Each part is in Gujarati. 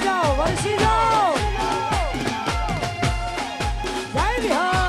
વરસી જાઓ જય બિહાર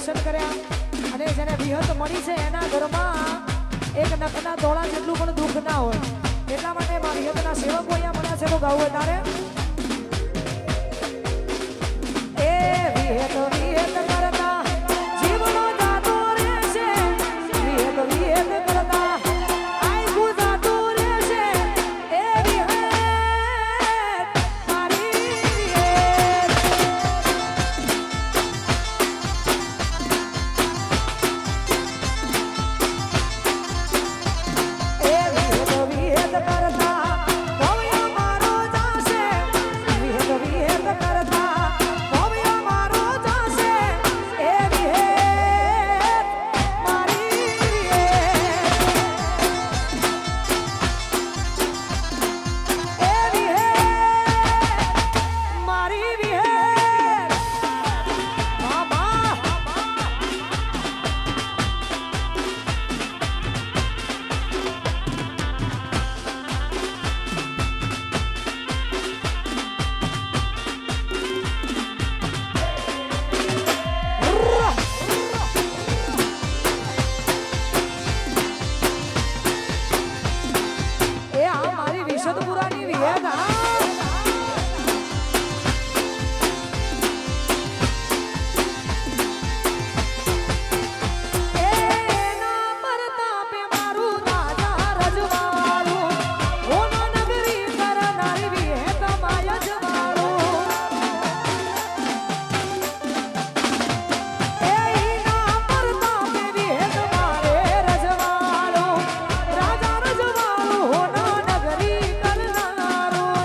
દર્શન કર્યા અને જેને વિહત મળી છે એના ઘરમાં એક નખના દોડા જેટલું પણ દુઃખ ના હોય એટલા માટે વિહતના સેવકો અહીંયા મળ્યા છે તો ગાવું તારે એ વિહત વિહત કરતા જીવનો જાતો રહેશે વિહત વિહત કરતા આયુ જાતો રહેશે એ વિહત મારી વિહત એ વિહત વિહત કરતા ભવ્ય મારો જાશે વિહત વિહત કરતા ભવ્ય મારો જાશે એ વિહત મારી વિહત એ વિહત મારી વિહત મામા એ આ મારી વિશદપુરાની વિહત એના પરતાપે મારું રાજા રજવાડું ઓનો નગરી કરનારી વિહત માય જવાડું એના પરતાપે વિહત મારે રજવાડું રાજા રજવાડું ઓનો નગરી કરનારું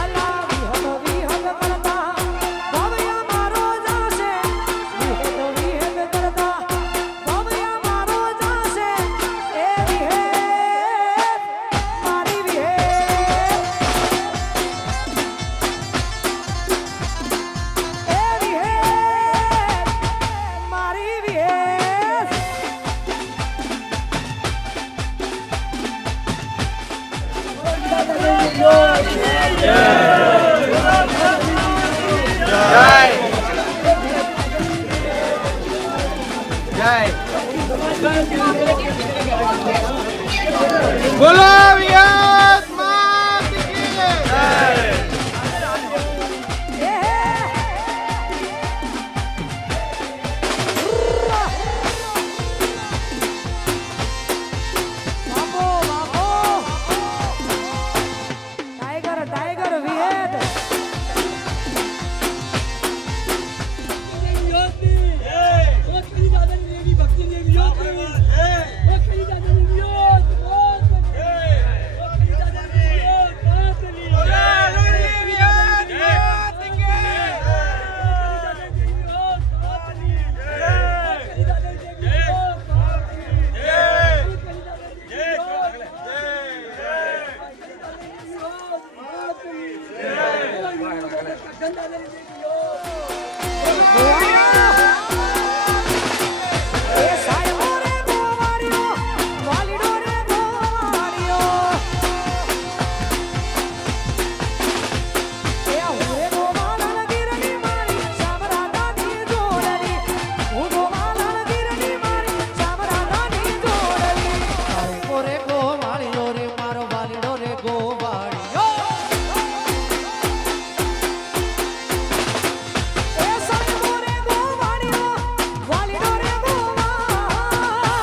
અલા વિહત વિહત કરતા ભવ્ય મારો જાશે વિહત વિહત કરતા ભવ્ય મારો જાશે એ વિહત મારી વિહત એ વિહત મારી વિહત બોલો વિહત માત કી જય. टाइगर टाइगर विहत એ સાયમો રે ગોવાળિયો વાલીડો રે ગોવાળિયો એ હુરે ગોવાળન ગીરની મારી શામરાદાની જોડલી હું ગોવાળન ગીરની મારી શામરાદાની જોડલી ઓરે ગોવાળિયો રે મારો વાલીડો રે ગોવાળિયો એ સાયમો રે ગોવાળિયો વાલીડો રે ગોવાળ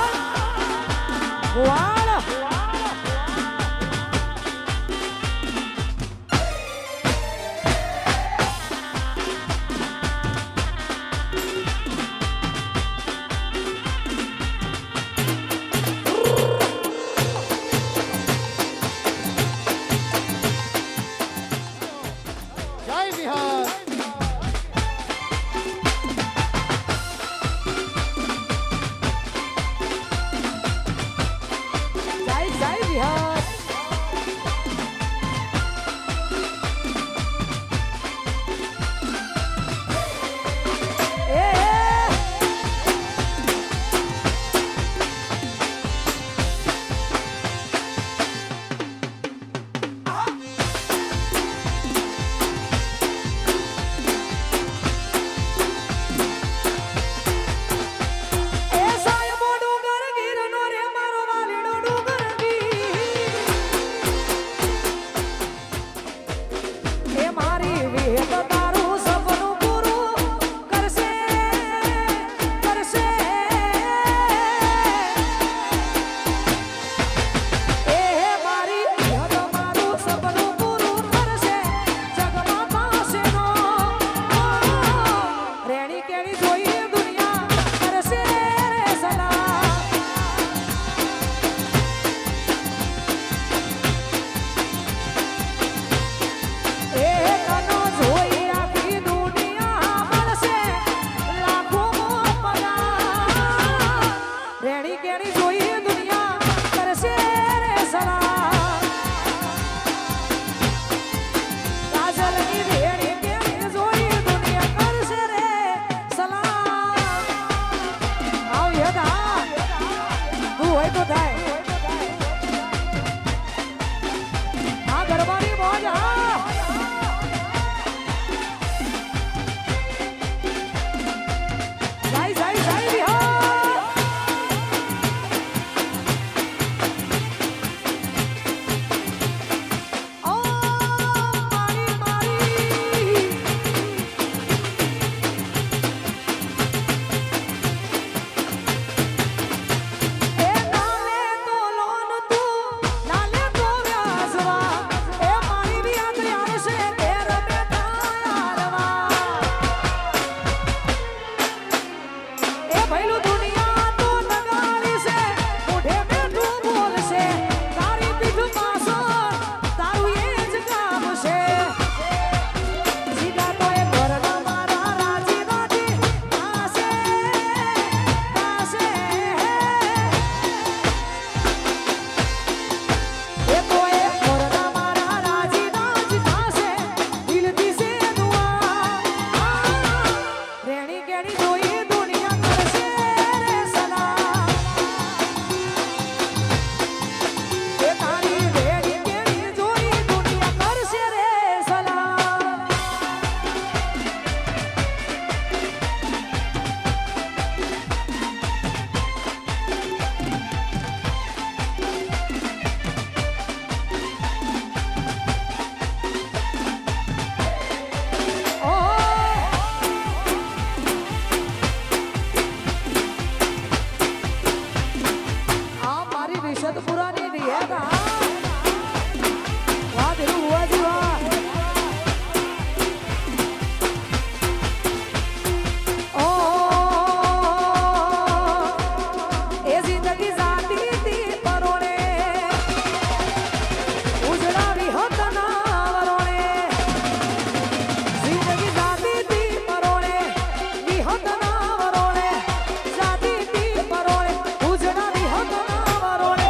જય વિહત. જય જય વિહત વિહત તારું સપનું પૂરું કરશે કરશે એ મારી વિહત મારું સપનું પૂરું કરશે જગમાં થશે નો રેણી કેણી જોઈ દુનિયા કરશે રે સલાહ એ કનો જોઈ આખી દુનિયા મળશે લાખો પગાર રેણી કેણી જોઈ દુનિયા કરશે રે સલાહ કાજલની રેણી કેણી જોઈ દુનિયા કરશે રે સલાહ આવ યદા તું હોય તો થાય આ ગરબાની મોજ હા જાય જાય જાય બિહાર ઓ મારી મારી એ નાલે તો લોન તું નાલે તો વ્યાસવા એ મારી વ્યાજ આવશે એ રમે તારવા એ ભઈલું દુનિયા તો નગાડી છે મોઢે બેઠું બોલશે તારી પીઠ પાછળ તારું એ જ કામ છે સીધા તો એ ઘરના મારા રાજી રાજી થાશે થાશે એ તો એ ઘરના મારા રાજી રાજી થાશે દિલથી છે દુઆ રેણી કેણી જોઈ દુનિયા કરશે રે સલાહ એ તારી રેણી કેણી જોઈ દુનિયા કરશે રે સલાહ ઓ આ મારી વિશદ પુરાની રિયાદ વાહ દિલુ હુઆજી વાહ ઓ એ જિંદગી જાતી તી પરોણે ઉજળાવી હતના વરોણે જિંદગી જાતી તી પરોણે વિહતના વરોણે જાતી તી પરોણે ઉજળાવી હતના વરોણે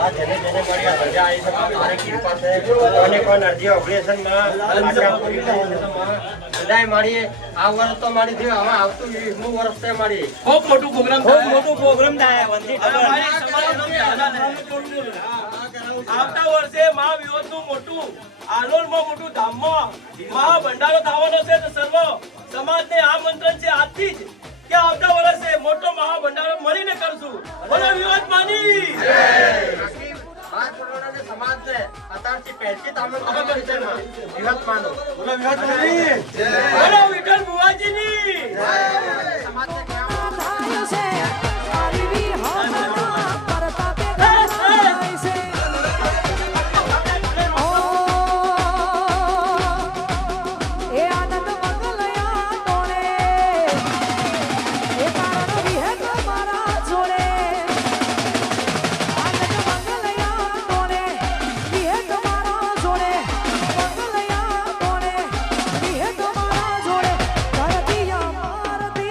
આ જેને જેને મળ્યા રજા આવી છે તારી કૃપા છે કોને કોણ અરજી ઓપરેશનમાં આટલા પૂરી થઈ છે તો બધાય મારી આ વર્ષ તો મારી થયું હવે આવતું 20મું વર્ષ છે મારી ખૂબ મોટું પ્રોગ્રામ થાય આવતા વર્ષે મહાવિરોધનું મોટું આલોરમાં મોટું ધામમાં મહા ભંડારો થવાનો છે તો સર્વ સમાજને આ મંત્રણ છે આજથી જ કે આવતા વર્ષે મોટો મહા ભંડારો મળીને કરશું બોલો વિરોધ માની આ કરોડોને સમાજને અત્યારથી પહેલથી તામણ વિહત માનો બોલો વિરોધ માની બોલો વિઠ્ઠલ બુવાજીની સમાજને કહેવા થાય છે મારી વિહતના પરતાપે થાય છે ઓ એ આનંદ મંગલયા તોણે એ કારણ વિહત મારા જોડે આનંદ મંગલયા તોણે વિહત મારા જોડે મંગલયા તોણે વિહત મારા જોડે ધરતી મારતી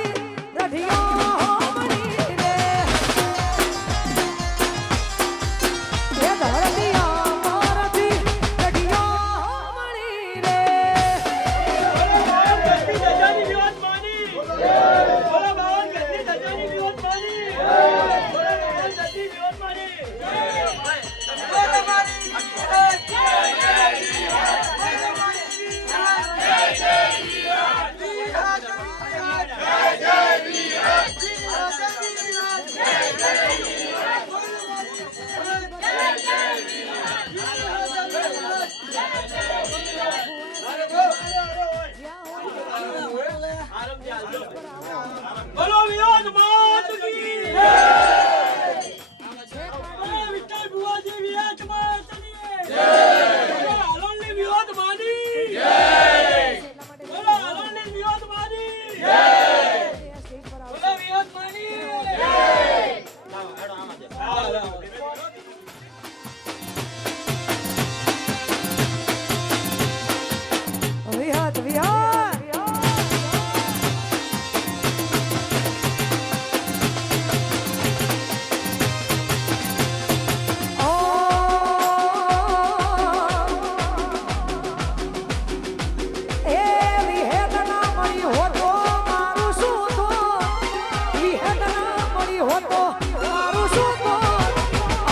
હોત તો મારું શું હોત?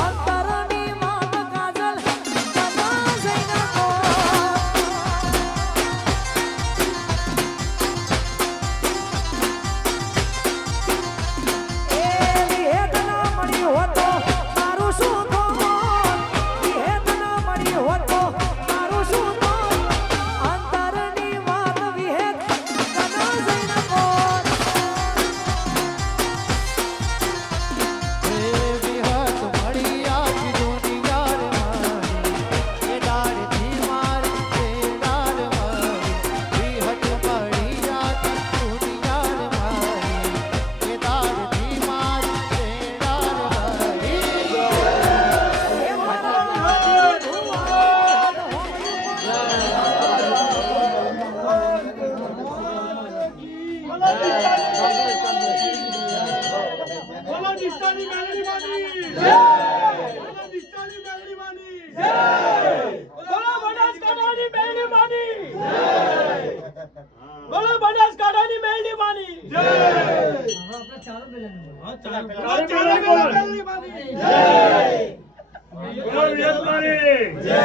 અંતરની વાત કાજલ કના જઈને હોત. એ વિહેત ના મળી હોત તો મારું શું હોત? વિહેત ના મળી હોત તો મારું શું હોત? અંતરની વાત વિહેત કના જઈને હોત. હે વિહત મળી આખી દુનિયા રે મારી એ દાડથી મારી એ દાડ મારી વિહત મળી આખી દુનિયા રે મારી એ દાડથી મારી એ દાડ બોલો દિશાની મેલડી માની જય. બોલો દિશાની મેલડી માની જય. બોલો બનાસકાંઠાની મેલડી માની જય. બોલો બનાસકાંઠાની મેલડી માની જય. મેલડી માની જય. બોલો વિયત માની જય.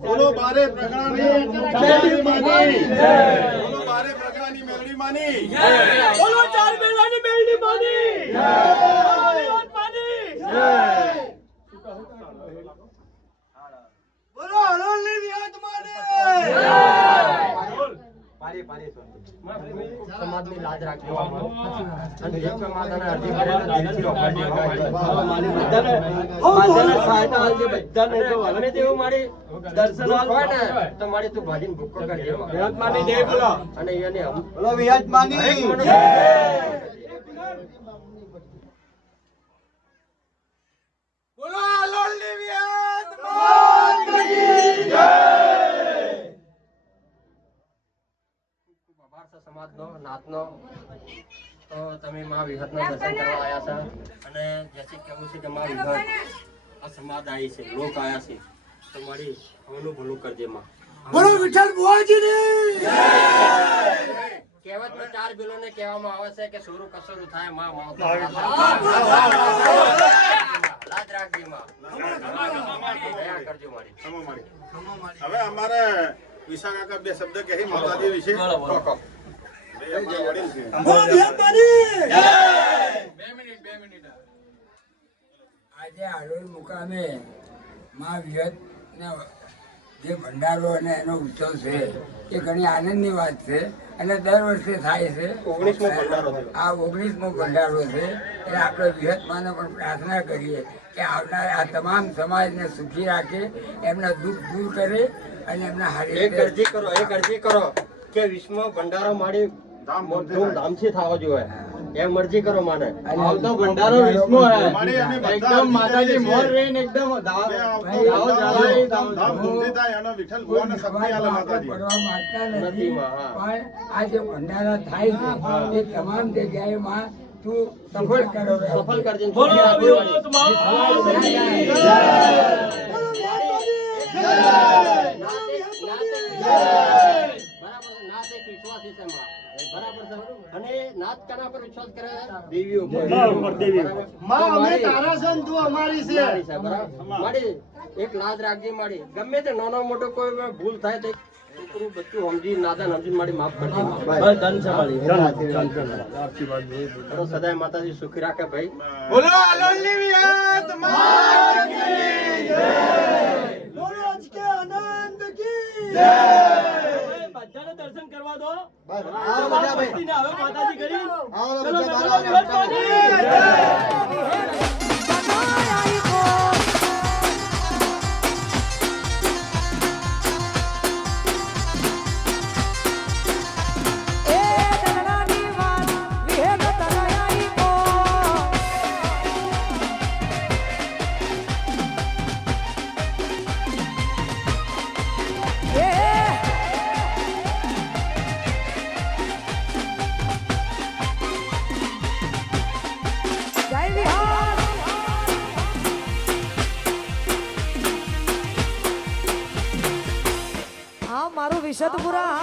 બોલો બારે પ્રગણાની મેલડી માની જય. બોલો બારે પ્રગણાની મેલડી માની જય. બોલો ચાર મેલાની મેલડી માની જય. બોલો વિયત માની જય. બોલો હળવદની વિયત માની જય. સમાજની લાજ રાખજો અને એક માતાને અરજી કરે તો દિલથી દર્શન હોય ને તો મારી તું ભાજીને ભૂક્કો કરજે અને એને બોલો વિહત માની બોલો હળવદની વિયત માની જય. સમાજનો નાતનો તો તમે માં વિહતના દર્શન કરવા આવ્યા છો અને જેથી કહેવું છે કે માં વિહત આ સમાજ આવી છે લોક આવ્યા છે તો મારી હવનું ભલું કરજે માં. બોલો વિઠ્ઠલ બુવાજીની જય. કહેવતમાં ચાર બિલોને કહેવામાં આવે છે કે સોરું કસોરું થાય માં માવતર લાજ રાખજે માં. દયા કરજો મારી. હવે અમારે વિશા કાકા બે શબ્દ કહી માતાજી વિશે બે અમારા વડીલ છે. બોલો વિયત માની જય. આજે હાલોલ મુકામે માં વિહતના જે ભંડારો અને એનો ઉત્સવ છે એ ઘણી આનંદની વાત છે અને દર વર્ષે થાય છે. 19મો ભંડારો થયો. આ 19મો ભંડારો છે એટલે આપણે વિહતમાને પણ પ્રાર્થના કરીએ કે આવનાર આ તમામ સમાજને સુખી રાખે, એમના દુઃખ દૂર કરે અને એમના હારી એક અરજી કરો કે વિશ્વમાં ભંડારો મારી ધૂમધામથી થવો જોઈએ એમ અરજી કરો માને. આવતો ભંડારો વિશ્વ હે મારી અને બધા એકદમ માતાજી મોર રહીને એકદમ ધામધૂમથી થાય અને વિઠ્ઠલ ભગવાનને શક્તિ આલે માતાજી. પડવા માંગતા નથી નથી માં, હા. પણ આ જે ભંડારા થાય છે એ તમામ જગ્યાએ માં તું સફળ કરો સફળ કરજે ને બોલો સુખી રાખજે વિયત મારી. માની જય. બરાબર છે. નાત એક વિશ્વાસી છે માં. બરાબર છે. અને નાત કના પર વિશ્વાસ કરે દેવીઓ પર. બરાબર. માં અમે મારી- તારા છે ને તું અમારી છે. મારી છે, બરાબર. મારી એક લાજ રાખજે મારી. ગમે તે નાનો મોટો કોઈ ભૂલ થાય તો છોકરું બચ્ચું સમજી નાદાન સમજી મારી માફ કરજે માં. બરો સદાય માતાજી સુખી રાખે ભાઈ. બોલો હળવદની વિયત માની જય. બોલો આજ કે આનંદ કી જય. બધાને દર્શન કરવા દો. તમામ ભક્તિને હવે માતાજી કરી. ચલો બોલો વિયત માની જય. વિશદપુરા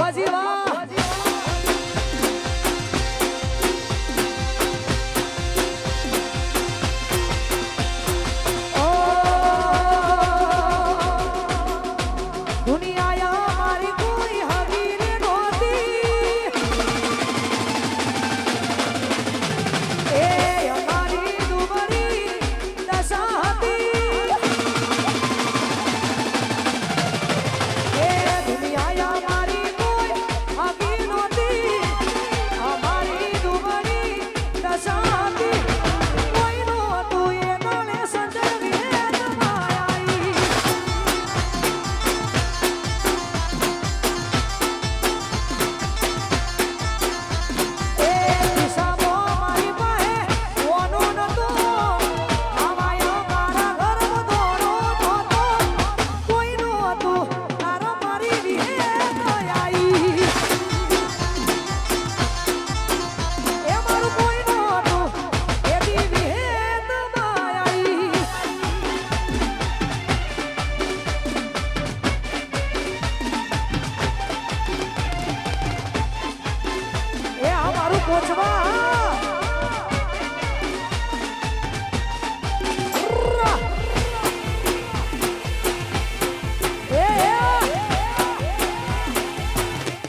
ભુવાજી વાહ દુનિયા મારી કોઈ હગીર નહોતી એ અમારી દુબળી દશા હતી એ દુનિયા મારી કોઈ હગીર નહોતી અમારી દુબળી દશા હતી કોઈ નહોતું એ દોડે સંજરવી માયાઈ એ દિશામો મારી પાસે ઓનું નતું આવાયો મારા ઘરમાં દોડો નહોતો કોઈનું હતું તારા મારી વિહેત આઈ એ મારું કોઈનું હતું એની વિહેત આઈ એ અમારું કોચવા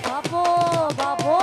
બાપો બાપો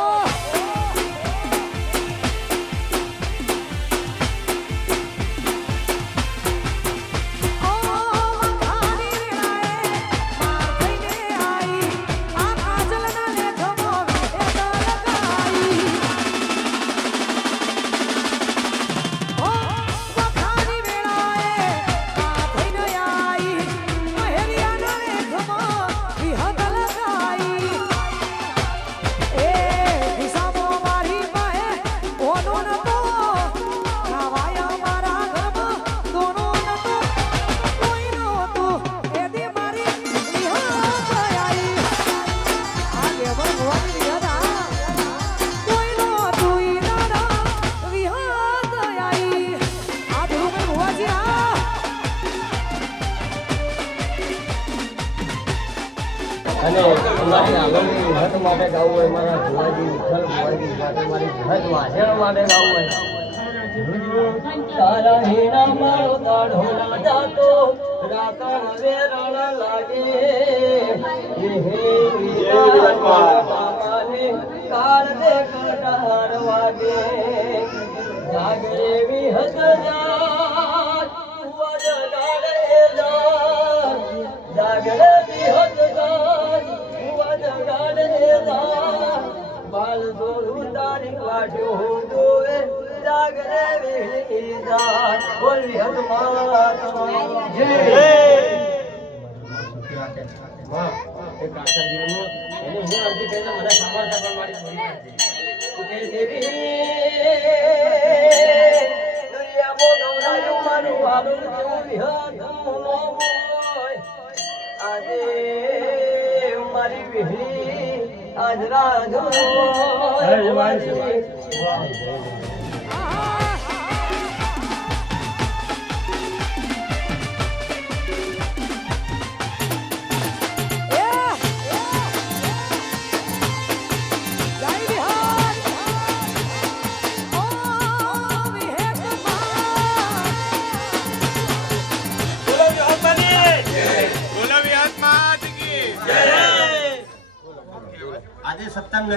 અને અમારી આગળની વિહત માટે ગાવું હોય, મારા ભુવાજી વિઠ્ઠલ ભુવાજી માટે મારી વિહત વાસણ માટે ગાવું હોય. તારા હીરા મારો દાઢો ના જાતો રાતા વેરણ લાગે હે બાબાને કાળ દે કટાર વાગે જાગરે વિહત જાત વજ ગાડે જાત જાગરે વિહત જાત વજ ગાડે જાત બાલ દોરું તારી વાટ્યો હોવે જાગરે વિહત જાત બોલ વિહત માતા જય માં એક આશા જીવનો એને હું અરજી કરીને મને સાંભળતા પણ મારી પૂરી કરજે દેવી દુનિયામાં ગૌરાયું મારું આલું જેવું વિહતું નો હોય આજે મારી વિહળી આજ રાજુ આજે સપ્તમનગર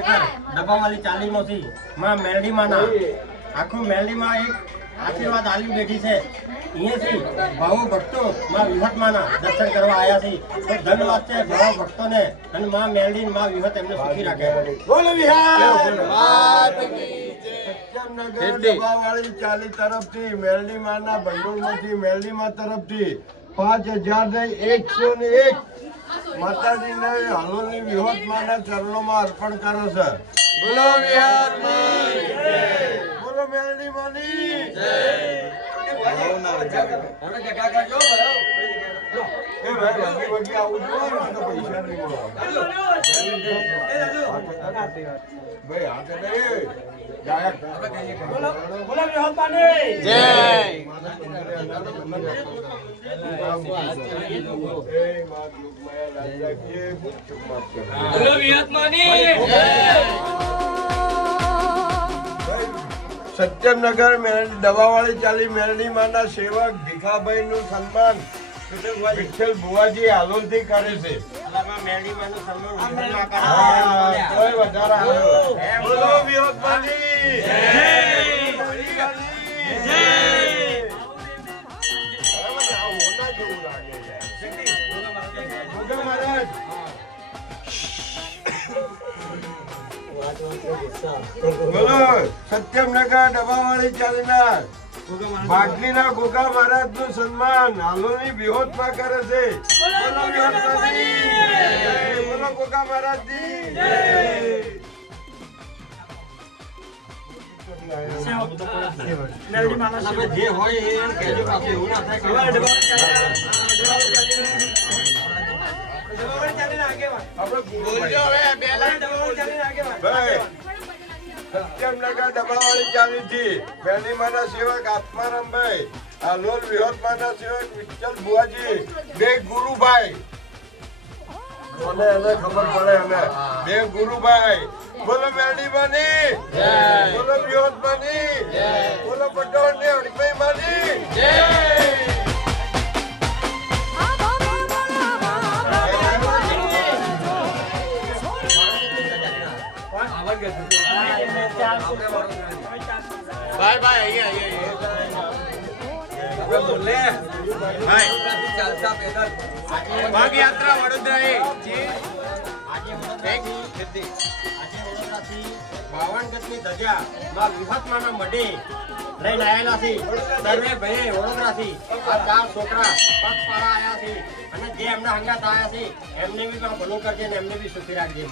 ડબ્બાવાળી ચાલીમાંથી માં મેરડીમાંના આખું મેરડીમાં એક આશીર્વાદ આલી બેઠી છે. અહીંયાથી ભાવો ભક્તો માં વિહતમાંના દર્શન કરવા આવ્યા છે. તો ધન્યવાદ છે ભાવો ભક્તોને અને માં મેરડી માં વિહત એમને સુખી રાખે. બોલો વિહાર માત કી જય. સત્યમનગર ડબ્બાવાળી ચાલી તરફથી મેરડીમાંના ભંડોળમાંથી મેરડીમાં તરફથી 5000 ને 101 માતાજીને હાલોલની વિહોતમાના ચરણોમાં અર્પણ કરો છે. બોલો વિહાર માની જય. બોલો મેરડી માની જય. પૈસા નહીં મળે. ભાઈ હાથે નહીં. ગાયક. બોલો વિહોતમાની જય. બોલો વિહોતમાની સત્યમનગર દવાવાળી ચાલી મેરડી માના સેવક ભીખાભાઈ નું સન્માન વિઠ્ઠલ ભુવાજી હાલોલ થી કરે છે. કોઈ વધારે આવ્યો. બોલો વિહોતમાની. બરાબર, આ હોના જેવું લાગે છે. ભોગા મહારાજ. બોલો સત્યમનગર ડબાવાળી ચાલીના બાટલીના ગોગા મહારાજ નું સન્માન હાલોલની વિહોતમાં કરે છે. બોલો વિહોતમાની. બોલો ગોગા મહારાજજી. જે હોય એ કહેજો પાછું એવું ના થાય ભાઈ, સત્યમનગર ડબાવાળી ચાલી થી મેરડીમાના સેવક આત્મારામભાઈ હાલોલ વિહોતમાના સેવક વિઠ્ઠલ ભુવાજી બે ગુરુભાઈ મને એને ખબર પડે અમે બે ગુરુભાઈ. બોલો મેરડીમાની. બોલો વિહોતમાની. બોલો પટોળની હડકઈ માની. આ બાબા ભાગયાત્રા વડોદરા બાવન ગજની ધજા માં વિહતમાના મઢે લઈને આવેલા છે. સર્વે ભાઈ વડોદરાથી આ 4 છોકરા પગપાળા આયા છે અને જે એમના હંગાત આયા છે એમને બી ભલું કરજે ને એમને બી સુખી રાખજે.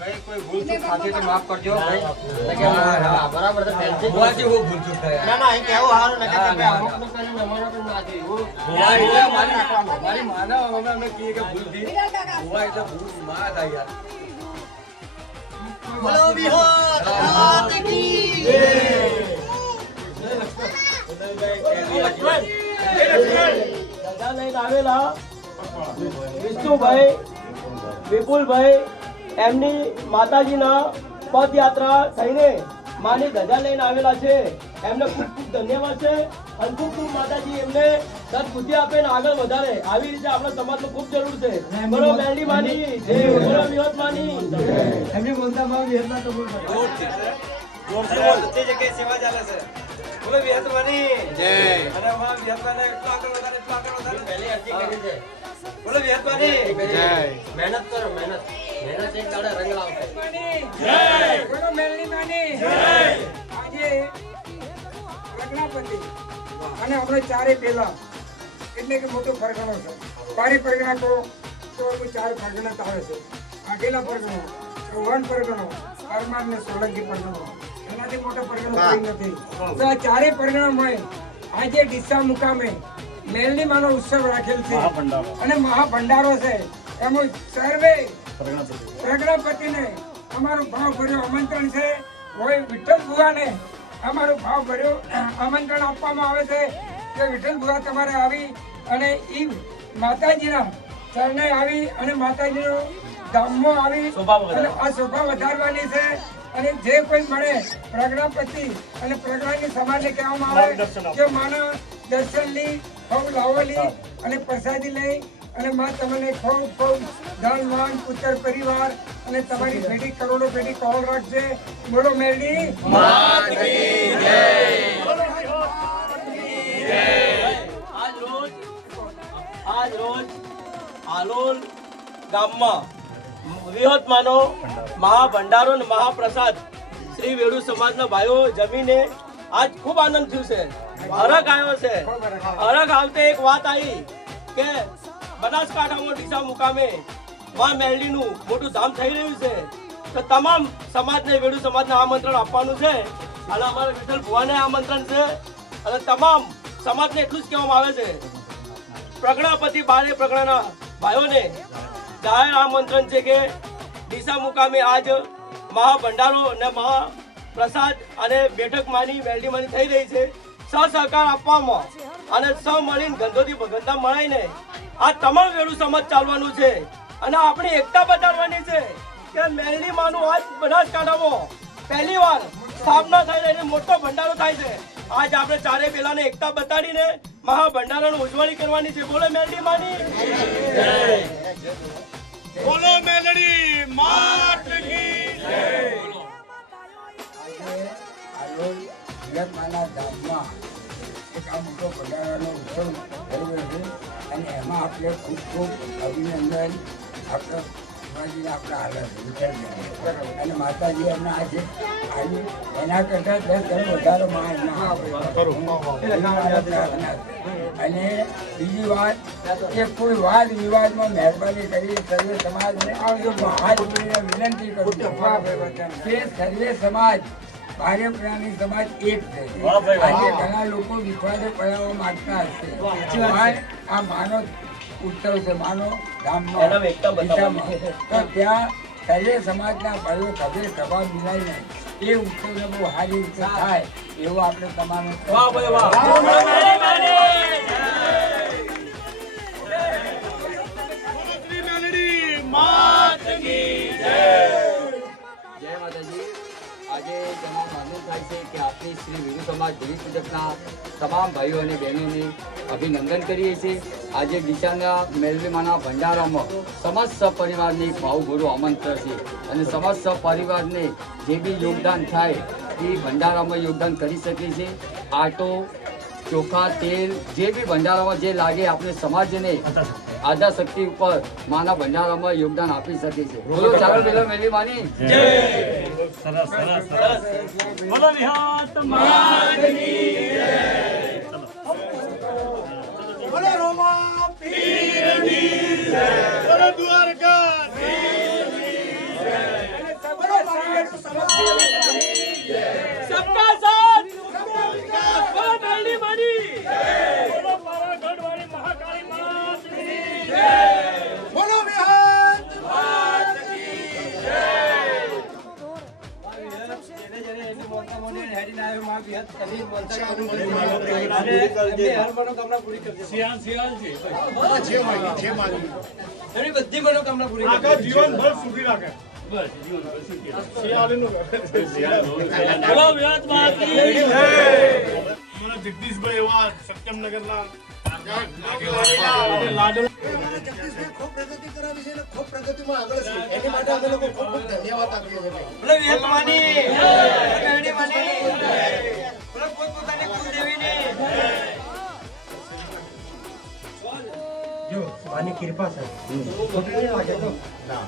ભાઈ કોઈ ભૂલ ચૂક થતી તો માફ કરજો ભાઈ. બરાબર છે ફેન્સી ભુવાજી હું ભૂલ ચૂક થયા. ના ના એ કેવું હારું ને કે અમુક નું કરીને મહેમાનો પણ ના થઈ. મારી માનવ અમે અમને કહીએ કે ભૂલ થી ભુવા એટલે ભૂલ માં થાય યાર. ધજા લઈને આવેલા વિષ્ણુભાઈ વિપુલભાઈ એમની માતાજીના પદયાત્રા થઈને માની ધજા લઈને આવેલા છે. એમને ખૂબ ખૂબ ધન્યવાદ છે અને ખૂબ ખૂબ માતાજી એમને સદબુદ્ધિ આપે ને આગળ વધારે. આવી રીતે આપણા સમાજમાં ખૂબ જરૂર છે. બોલો મેરડી માની જય. બોલો વિહોતમાની એમની બોલતા માં વિહતમાં તો બોલ બોલો વિહતમાની જય. અને માં વિહતમાને એટલો આગળ વધારે પહેલી અરજી કરી છે. બોલો વિહતમાની મહેનત કરો મહેનત એક દાડે રંગ લાવશે. બોલો મેરડી માની. આજે પ્રજ્ઞાપતિ અને આપણે ચારે પેલા એટલે કે મોટો પરગણો છે. બારી પરગણા તો ચાર પરગણા આવે છે. આગેલા પરગણો, વન પરગણો, પરમાર ને સોલંકી પરગણો, એનાથી મોટો પરગણો કોઈ નથી. તો આ ચારે પરગણામાં આજે ડીસા મુકામે મેરડી માનો ઉત્સવ રાખેલ છે અને મહાભંડારો છે. એમાં સર્વે પ્રજ્ઞાપતિને અમારું ભાવ ભર્યો આમંત્રણ છે. હોય વિઠ્ઠલ ભુવાને અમારું ભાવ ભર્યો આમંત્રણ આપવામાં આવે છે કે વિઠ્ઠલ ભુવા તમારે આવી અને ઈ માતાજીના ચરણે આવી અને માતાજીનો ધામમાં આવી અને આ શોભા વધારવાની છે. અને જે કોઈ મળે પ્રજ્ઞાપતિ અને પ્રજ્ઞાની સમાજને કહેવામાં આવે કે માના દર્શન લી ખૂબ લાવલી અને પ્રસાદી લઈ અને માં તમને ખૂબ ખૂબ ધન માન પુત્ર પરિવાર અને તમારી પેઢી કરોડો પેઢી કોલ રાખશે. બોલો મેરડી આજ રોજ હાલોલ ગામમાં વિહોતમાનો મહાભંડારો અને મહાપ્રસાદ શ્રી વેડુ સમાજના ભાઈઓ જમીને આજ ખૂબ આનંદ થયું છે. હરખ આવ્યો છે. હરખ આવતે એક વાત આવી કે બનાસકાંઠામાં ડીસા મુકામે માં મેરડીનું મોટું ધામ થઈ રહ્યું છે, તો તમામ સમાજને વેડુ સમાજને આમંત્રણ આપવાનું છે. અને અમારા વિઠ્ઠલ ભુવાને આમંત્રણ છે અને તમામ સમાજને એટલું જ કહેવામાં આવે છે, પ્રજ્ઞાપતિ બારે પ્રજ્ઞાના ભાઈઓને જાહેર આમંત્રણ છે કે ડીસા મુકામે આજ મહાભંડારો અને મહાપ્રસાદ અને બેઠક માની મેરડી માની થઈ રહી છે. સહકાર આપવામાં અને સૌ મળીને ગંધોથી ભગવતા મળાઈને આ તમામ વેડુ સમાજ ચાલવાનું છે અને આપણી એકતા બતાવવાની છે કે મેરડી માનું આજ બનાસકાંઠામાં પહેલી વાર સ્થાપના થઈ રહી છે, મોટો ભંડારો થાય છે. આજ આપણે ચારે પેલાને એકતા બતાડીને મહાભંડારાની ઉજવણી કરવાની છે. બોલો મેરડી માની બોલો મેલડી માત કી જય. આલોલ વિયતમાના ધામમાં એક આ મોટો ભંડારાનો ઉત્સવ થયો છે અને એમાં આપણે ખૂબ ખૂબ અભિનંદન આપણે શિવાજીને આપણે હાલત અને માતાજી એમના આજે આવી એના કરતાં 10 ગણો વધારે માણના અને બીજી વાત કે કોઈ વાદ વિવાદમાં મહેરબાની કરી સર્વે સમાજને હાથ જોડીને વિનંતી કરું છું કે સર્વે સમાજ ભારે પ્રાણી સમાજ એક છે. આજે ઘણા લોકો વિખવાદે પડાવવા માંગતા હશે, પણ આ માનો ઉત્સવ છે, માનો ધામમાં દિશામાં. તો ત્યાં સર્વે સમાજના ભાઈઓ ખભે સભા મિલાઈને એ ઉત્સવને બહુ સારી રીતે થાય એવું આપણે તમારો શ્રી મેલડી માત કી જય. જય માતાજી. આજે તમામ માનવું થાય છે કે આપણી શ્રી વિરુ સમાજ દેવી પૂજકના તમામ ભાઈઓ અને બહેનોને અભિનંદન કરીએ છીએ. આજે ડીસાના મેરડીમાના ભંડારામાં સમસ્ત પરિવારને એક ભાવભર્યું આમંત્રણ છે અને સમસ્ત પરિવારને જે બી યોગદાન થાય એ ભંડારામાં યોગદાન કરી શકે છે. આટો ચોખા તેલ જે બી ભંડારામાં જે લાગે આપણે સમાજને આધા શક્તિ ઉપર માના ભંડારામાં યોગદાન આપી શકે છે. બોલો ચાલો પેલા મેરડી માની બોલો વિહત માત કી જય. બોલો રોમા પીરની જય. બોલો દ્વારકાધીશની જય. બોલો મારું સમાજની જય. સબકા સાથ બોલો મેરડી માની બોલો પાવાગઢવાળી મહાકાળી માતની જય. બોલો વિહત માત કી જય. બધી મનોકામના પૂરી આખા જીવનભર સુખી રાખે. બોલો વિહત માત કી જય. અમારા જગદીશભાઈ એવા સત્યમનગરના લાડુ બોલો વિહત માની મેરડી માની બોલો પોતપોતાની કુલદેવીની જો આની કૃપા છે. ખોટું નહીં લાગે તો? ના.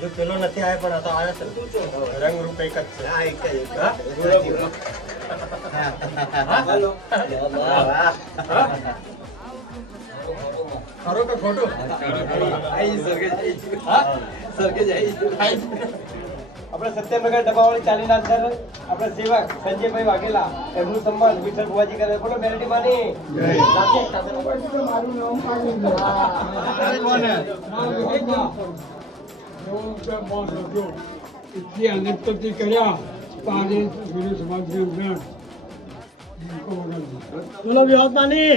જો પેલો નથી આવ્યો પણ આ તો આવ્યો છે. રંગ રૂપ એક જ છે. હા, એક જ. હાલો. ખરો કે ખોટું? આપણે સત્યનગર ડબ્બાવાળી ચાલીને અંદર આપણે સેવક સંજયભાઈ વાઘેલા એમનું સન્માન વિઠ્ઠલ ભુવાજી કરે. બોલો મેરડી માની બોલો વિહત માની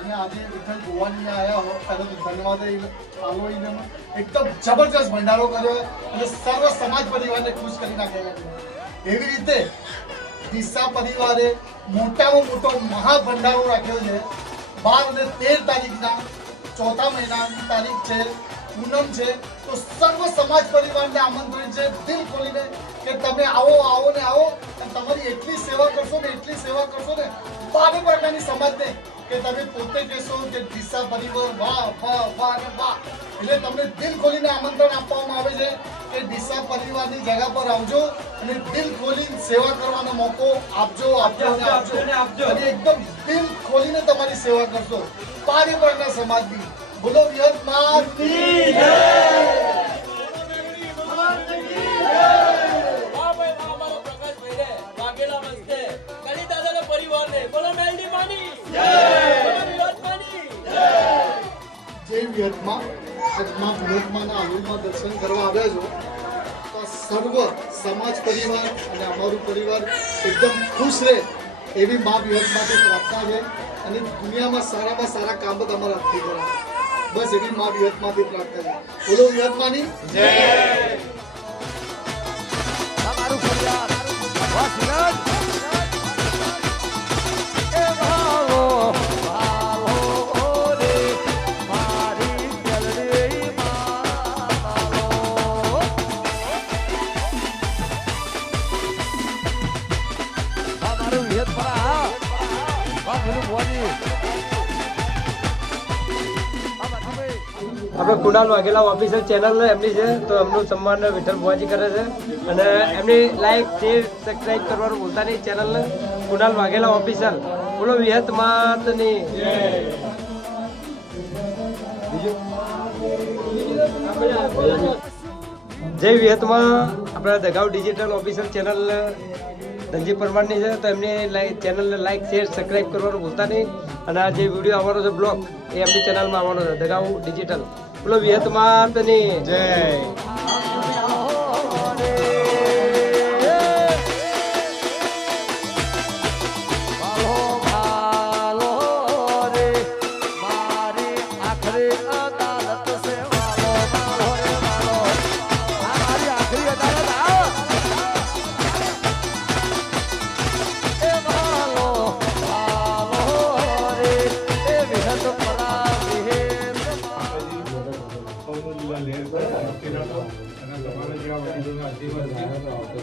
અને આજે વિઠ્ઠલ ભુવાનીને આવ્યા હો પહેલો તો ધન્યવાદ આલોઈને એકદમ જબરજસ્ત ભંડારો કર્યો અને સર્વ સમાજ પરિવારને ખુશ કરી નાખ્યા. એવી રીતે ડીસા પરિવારે મોટામાં મોટો મહાભંડારો રાખ્યો છે. 12 અને 13 તારીખના ચોથા મહિનાની તારીખ છે, પૂનમ છે. તો સર્વ સમાજ પરિવારને આમંત્રણ છે દિલ ખોલીને કે તમે આવો આવો ને આવો અને તમારી એટલી સેવા કરશો ને 12 પ્રકારની સમાજને કે તમે પોતે કહેશો કે ડીસા પરિવાર વાહ વાહ વાહ અને વાહ. એટલે તમને દિલ ખોલીને આમંત્રણ આપવામાં આવે છે કે ડીસા પરિવારની જગ્યા પર આવજો અને દિલ ખોલીને સેવા કરવાનો મોકો આપજો અને એકદમ દિલ ખોલીને તમારી સેવા કરશો પરિવારના સમાજની. બોલો વિહત માતની જય. વાહ ભાઈ વાહ, અમારા પ્રકાશભાઈને વાઘેલા મસ્તે ગણી દાદાના પરિવારને બોલો મેલડી માની જય, બોલો વિરાટ માની જય. જય વિહતમાં આજમાં વિહતમાના આલમમાં દર્શન કરવા આવ્યા છો તો આ સર્વ સમાજ પરિવાર અને અમારું પરિવાર એકદમ ખુશ રહે એવી મા વિહતમાંથી પ્રાર્થના છે અને દુનિયામાં સારામાં સારા કામ જ અમારા હાથથી કરે બસ એવી મા વિહતમાંથી પ્રાર્થના છે. બોલો વિહતમાની જય. તમારું ફરિયાદ વાસિરત એ ભાવો ભાવો રે મારી જલડી માલો અમારું વિહત પરા વાસિરત બોલી આપણે કુણાલ વાઘેલા ઓફિશિયલ ચેનલ એમની છે તો એમનું સન્માન વિઠ્ઠલ ભુવાજી કરે છે અને એમની લાઈક શેર સબસ્ક્રાઈબ કરવાનું ભૂલતા નહીં ચેનલને કુણાલ વાઘેલા ઓફિશિયલ. બોલો વિહત માતની જય વિહતમાં આપણે દગાઉ ડિજિટલ ઓફિશિયલ ચેનલ ધનજી પરમારની છે તો એમની ચેનલને લાઈક શેર સબસ્ક્રાઈબ કરવાનું ભૂલતા નહીં અને આ જે વિડીયો આવવાનો છે બ્લોગ એ એમની ચેનલમાં આવવાનો છે દગાઉ ડિજિટલ. બોલો વિહત માતની જય.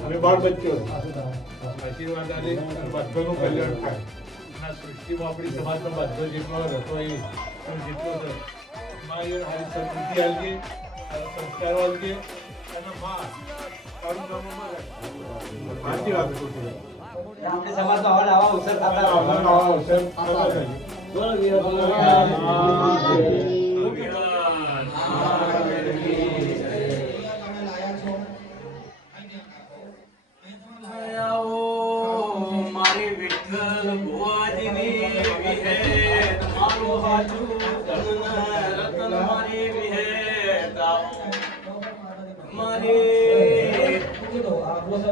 અને બાળ બચ્ચો આશીર્વાદ આલે બધાનું કલ્યાણ થાય અને સૃષ્ટિમાં આપણી સમાજનો બધો જેટલો રતો એ જેટલો છે માં એ સારી સંસ્કૃતિ આલજે સંસ્કારો આલજે અને માં તારું નામમાં સાચી વાત કરું છું આપણી સમાજમાં હવે આવા અવસર થતા બોલો વિહત મારી વિઠ્ઠલ ભુવાજીની વિહેત મારું હાજુ ધન રતન મારી વિહેત મારી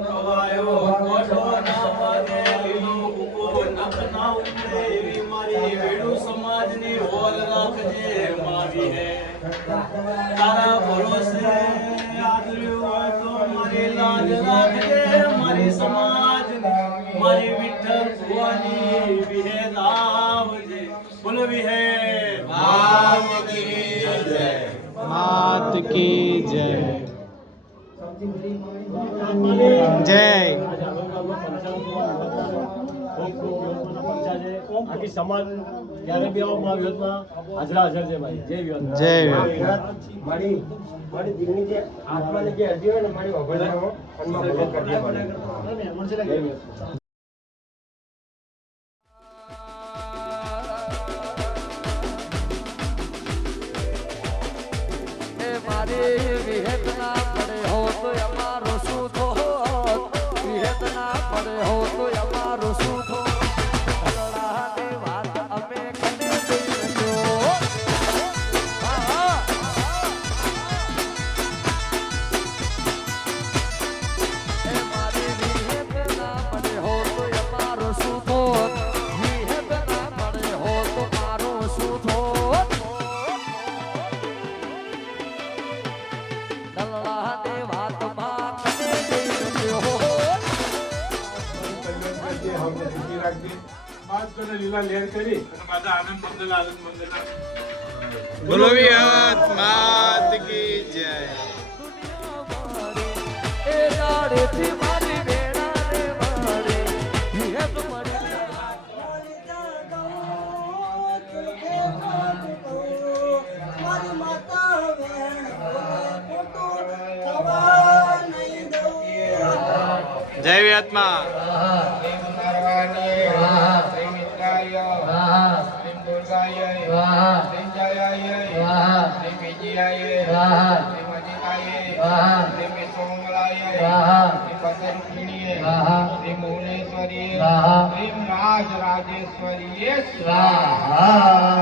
કવાયો કોટો ના મારે લીલો કુકો નખ ના ઉતરે એવી મારી વેડુ સમાજની હોલ રાખજે મારી હે તારા ભરોસે આદર્યું હોય તો મારી લાજ રાખજે મારી સમાજ મારી વિઠ્ઠલ ભુવાની વિહેદ આવજે. બોલો વિહેદ માત કી જય. માત કી જય. જય. આખી સમાજ જ્યારે બી આવો માં વિહતમાં હાજર છે ભાઈ. જય વિહત. જય મારી દિલની જે આત્માની જે અરજી હોય ને મારી વગર મારી વિહેત ના પડે હો તો અમારો શું થો વિહેત ના પડે હો તો અમારો શું થો અલ્લાહની વાત અમે કને દઈજો એ મારી વિહેત ના પડે હો તો અમારો શું થો વિહેત ના પડે હો તો મારો શું થો લીલા લેર કરી અને બધા આનંદ મંગલ બોલો વિહત માત કી જય. એ દાડેથી મારી બેડાને મારે વિહેત મળી આત્મા શ્રીમ નારાયણાય શ્રીમ ઇન્દ્રાય શ્રીમ દુર્ગાય શ્રીમ જયાય શ્રીમ વિજયાય શ્રીમ અજિતાય શ્રીમ વિશ્વમંગલાય શ્રીમ પતરૂપિણીય શ્રીમ ભુવનેશ્વરીય શ્રીમ રાજરાજેશ્વરીય સ્વાહા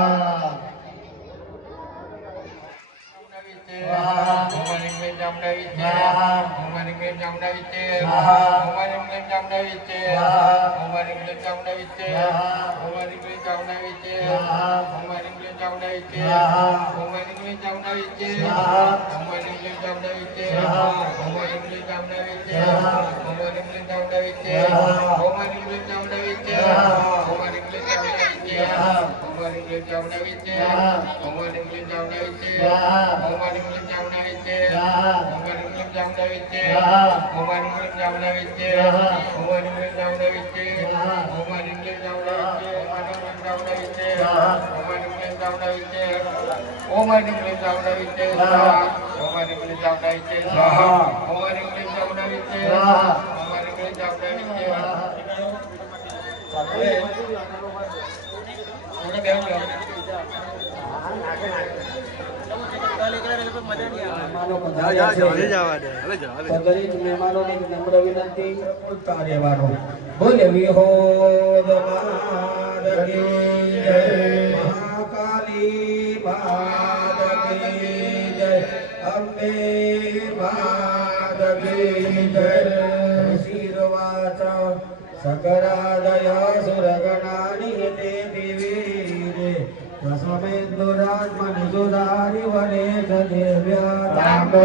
દરેક મહેમાનોની નમ્ર વિનંતી કાર્યવાનો બોલે વિહોદ માત કી જય મહાકાલી માત કી જય અંબે માત કી જય શિરવાચા सकरादया सुरगणानि ते दिवीरे दशमेन्दुरात्मनिसुधारि वने च देव्या ताम्बो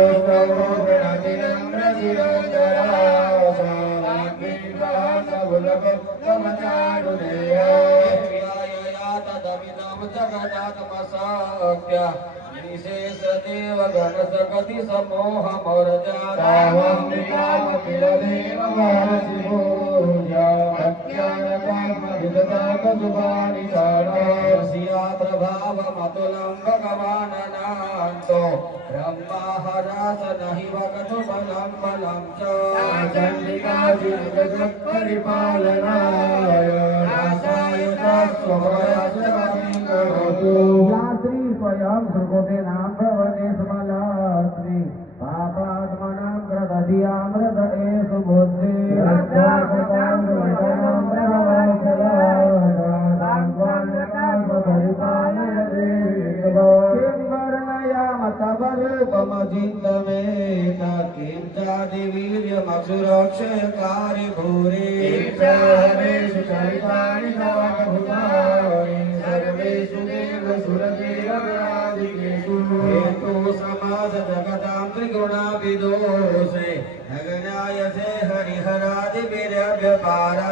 विशेष देव गण सकति समोह मोरजा प्रभाव मतुलम भगवान नान्तो ब्रह्मा हरास नहि वगतु बलम बलम च चंडिका जगत परिपालनाय नासाय स्वभयास्वामी करोतु यात्री स्वयं सुगोते नाम भवने समलात्री पापात्मनां कृतधियामृत एषु बुद्धि वीर्यमसुरक्षयकारि भूरि सर्वेषु चरितानि सर्वेषु देवसुरदेवादिकेषु हेतु समास जगतां त्रिगुणाभिदोषे नगनायसे हरिहरादिभिर्व्यपारा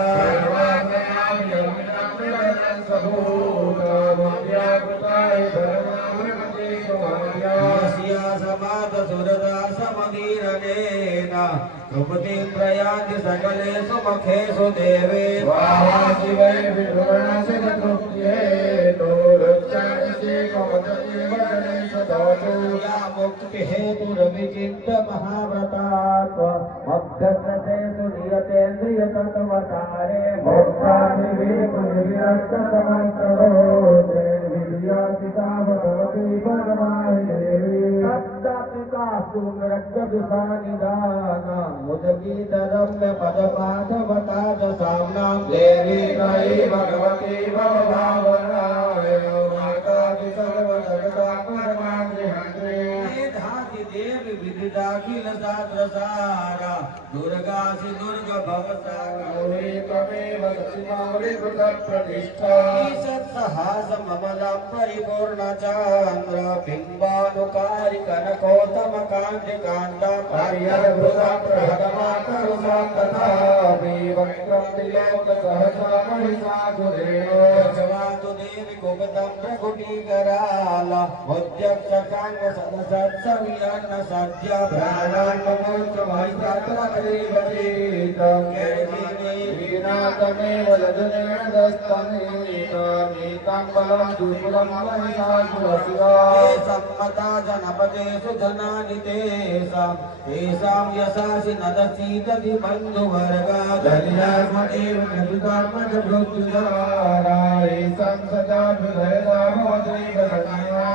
समात सुरदा समदीरनेन सुपतिं प्रयान्ति सकलेषु मुखेषु देवे शिवे मुक्ति हेतुरविचिन्त महाव्रतात्व मध्यस्थे सुनियतेन्द्रिय तत्वतारे मुदगीतरम्य पदपाठवता च साम्नां देवी नयि भगवती भवभावनाय मातापि सर्वजगता परमाग्निहन्त्रे देवी विदिताखिल शास्त्रसारा दुर्गासि दुर्ग भवसागौरी त्वमेव सचिमावली प्रतिष्ठा सत्सहास ममलं परिपूर्णचन्द्र बिम्बानुकारि कनकोत्तम कान्ति कान्ता पर्यवृता प्रहतमातरुषा तथा वक्त्रं विलोक सहसा महिषासुरेण जवातु देवी गुप्तं प्रकुटीकराल मुद्यक्षकाङ्ग सदसत्सवियन्न मध्य भ्राणात्मोच्च वायुत्रात्मकरीवतीतम् वीणातमेव लजनेन दस्तमेतमेतां बलं दुर्बलं महिषासुरशिवा सम्मता जनपदेषु धनानि तेषां यशासि नदसीदति बन्धुवर्गा धन्यात्मदेव कृतुकात्मजभृत्युधारा येषां सदा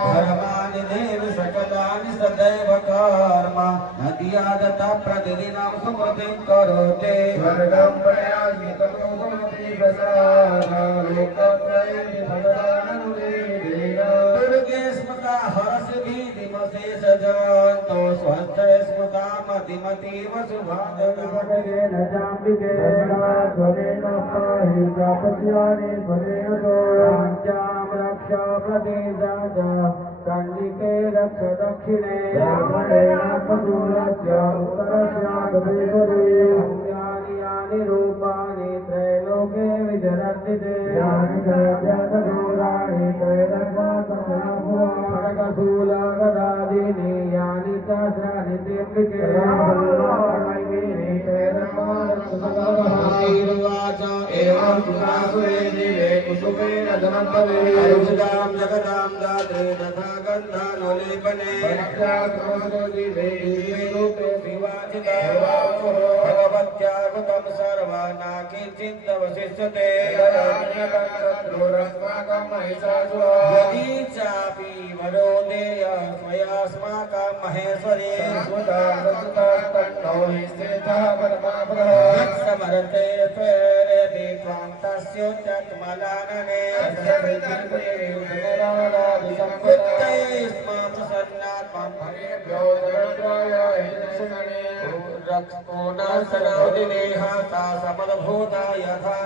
धर्माणि देव सकलानि सदैव कर्म नद्या दत्ता प्रतिदिनं सुमतिं करोते स्वर्गं प्रयासि ततो भवति प्रसादा लोकत्रये भगवानुदेवेन दुर्गे स्मृता हर्ष भीतिमसे सजान्तो स्वस्थ स्मृता मतिमतीव शुभादगेन जाम्बिके स्वरेण पाहि जापत्यानि स्वरेण जां रक्षा प्रदेशाजा चण्डिके रक्ष दक्षिणे धर्मणेनात्मसूरस्य उत्तरस्यागदेशरे यानि यानि रूपाणि त्रैलोके विचरन्ति ते यानि सर्वदूराणि त्रैरत्नात्मकशूलगदादीनि यानि सहस्राणि तेऽम्बिके एवं सुखासुरे दिवे कुसुमेन धनपदे औषधां जगदां दात्रे तथा गन्धानुलेपने दिवे रूपे विवाचिता भगवत्या कृतं सर्वाना किञ्चिदवशिष्यते यदि चापि वरोदेय स्वयास्माकं महेश्वरे समरते स्वेरेति त्वां तस्योच्चत्मलानने संवृत्तये स्म प्रसन्नात्मां भवेभ्यो रक्षो न सनोदिनेह सा समद्भूता यथा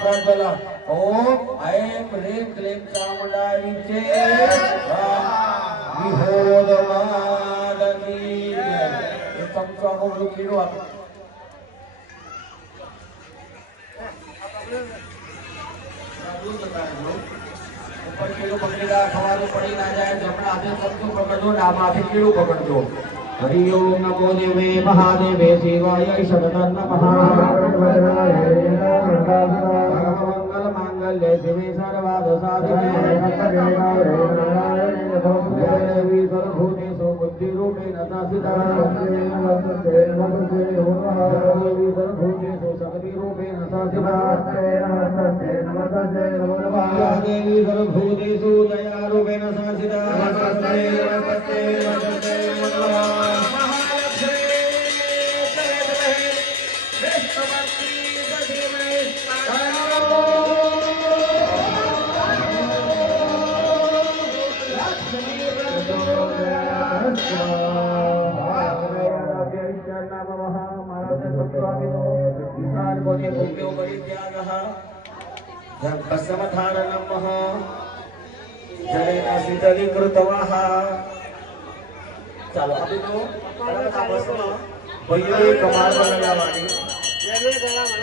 प्रज्वल ओम ऐं ह्रीं क्लीं चामुण्डाय विचे विहोदमादति चमचाનો રૂકીડો આપો ઉપર કીડું પકડેલા ખવાનું પડી ના જાય જમણા હાથે ચમચું પકડજો ડાબા હાથે કીડું પકડજો हरि ओम नमो देवे महादेवे शिवाय शरणं नमः मंगल मांगल्ये शिवे सर्वार्थ साधिके देवी सर्वभूतेषु बुद्धिरूपेण संस्थिता देवी सर्वभूतेषु शक्तिरूपेण संस्थिता देवी सर्वभूतेषु दयारूपेण संस्थिता ચાલો ભાઈઓએ કપાળ પર લગાવવાની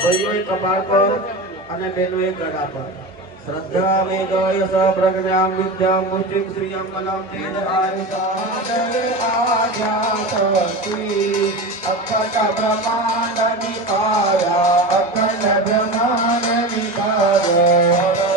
ભાઈઓએ કપાળ પર અને બેનો એક ગળા પર શ્રદ્ધા વેદય સ પ્રજ્ઞામ વિદ્યામ મુચિમ શ્રિયમ મલમ તેજ આર્ષાદરે અખંડ બ્રહ્માંડ નિકાયા અખંડ બ્રહ્માંડ નિકાયા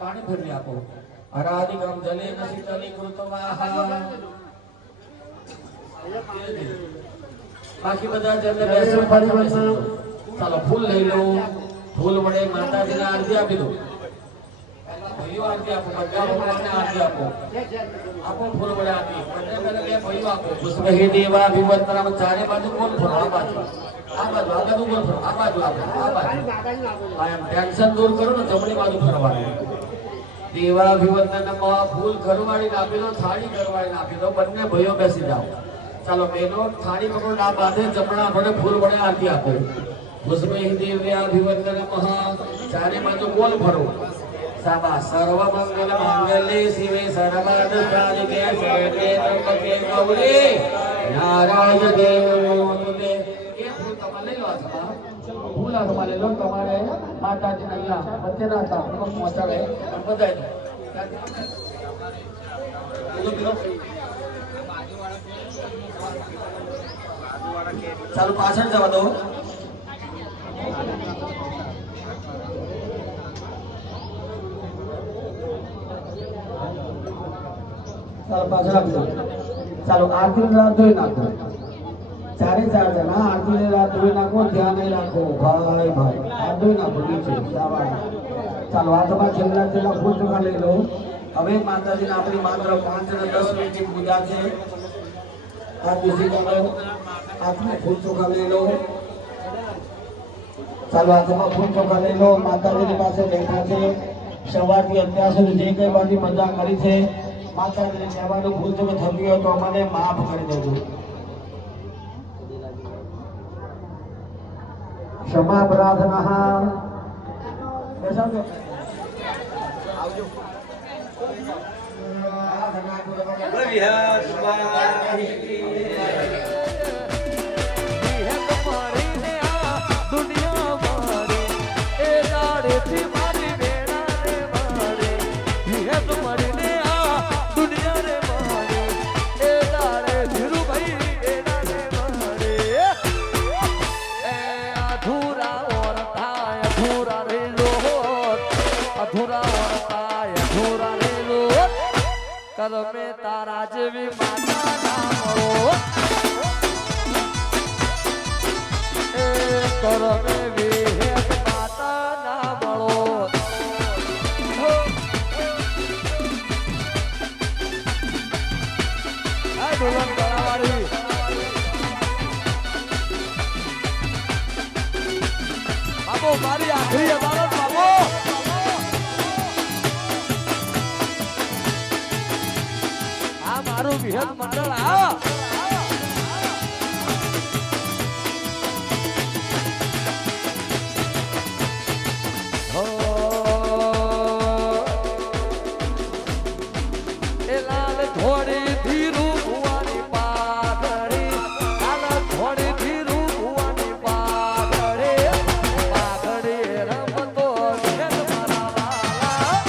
પાણી ભરી આપો અરાધિકમ જલે નસીતલી કૃતવાહ બાકી બધા જેમને બેસો ચાલો ફૂલ લઈ લો ફૂલ વડે માતાજીને આરતી આપી દો ભાઈઓ આરતી આપો બધા ભગવાનને આરતી આપો આપો ફૂલ વડે આરતી બંને બંને બે ભાઈઓ આપો પુષ્પહે દેવા વિવર્તનમ ચારે બાજુ કોણ ફરો આ બાજુ આ બાજુ કોણ ફરો આ બાજુ આ બાજુ આ એમ ટેન્શન દૂર કરો ને જમણી બાજુ ફરવાનું દેવા વિવર્તનમાં ફૂલ ઘરવાળીને આપી દો થાળી ઘરવાળીને આપી દો બંને ભાઈઓ બેસી જાઓ ચાલો બહેનો થાળી પકડો ના બાંધે જમણા વડે ફૂલ વડે આરતી આપો પુષ્પહે દેવ્યા વિવર્તનમ ચારે બાજુ ગોલ ફરો સાબા સર્વ મંગલ માંગલ્ય શિવે સર્વાર્થ સાધિકે શરણે ત્રંબકે ગૌરી નારાયણ નમોસ્તુતે એ ફૂલ તમારે લઈ લો સભા ફૂલ તમારે લો તમારે માતાજીના અહીંયા વચ્ચેના હતા પહોંચાડે બધાય ચાલો પાછળ જવા દો ચાલો પાછળ આપી દો ચાલો આરતી રાત ધોઈ નાખો ચારે ચાર જણા આરતી રાત ધોઈ નાખો ધ્યાન નહીં રાખો ભાઈ ભાઈ હાથ ધોઈ નાખો નીચે ચાલો હાથમાં છેલ્લા ફૂલ ચોખા લઈ લો હવે માતાજીને આપણી માત્ર 5 અને 10 મિનિટની પૂજા છે આ દૂષિત હાથમાં ફૂલ ચોખા લઈ લો ચાલો હાથમાં ફૂલ ચોખા લઈ લો માતાજીની પાસે બેઠા છે સવારથી અત્યાર સુધી જે કઈ બાજુ મજા કરી છે માતાજીને કહેવાનું ભૂલ ચૂક થતી હોય તો મને માફ કરી દેજો ક્ષમા પ્રાર્થના બેસાડો આવજો કરમે તારા જેવી માતા ના મળો એ કરમે વિહેત માતા ના મળો આ ઢોલક ગળાવાળી બાબો મારી આખરી અદાલત બાબો મારું વિહત મંડળ આ લાલ થોડી ધીરું ભુવાની પાઘડી લાલ થોડી ધીરું ભુવાની પાઘડી પાઘડી રમતો વિહત મારા વાલા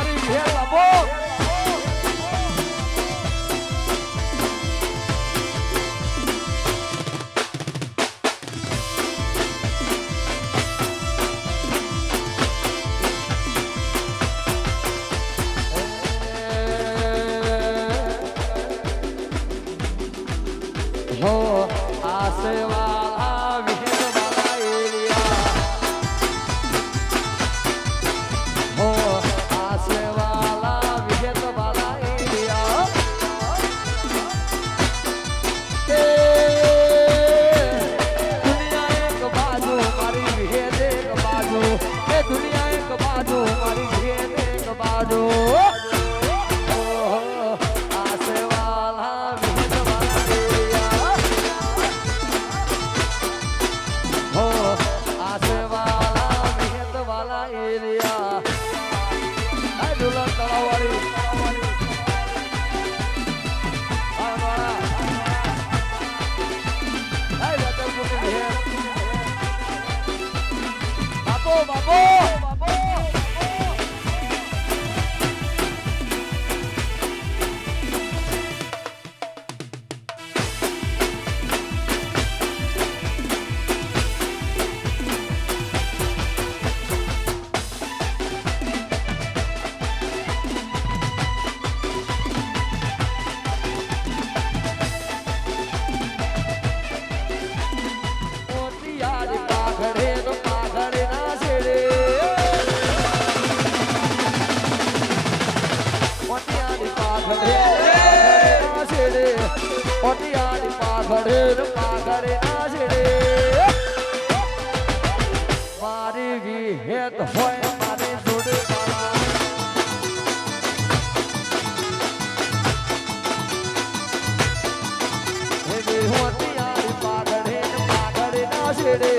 મારી હે બાબો हो आसेवाला विहेतवाला एरिया हो आसेवाला विहेतवाला एरिया ए दुनिया एक बाजू मारी विहेत एक बाजू ए दुनिया एक बाजू मारी विहेत एक बाजू મારી વિહેત હોય મારી જોડે પાઘડે ના છેડે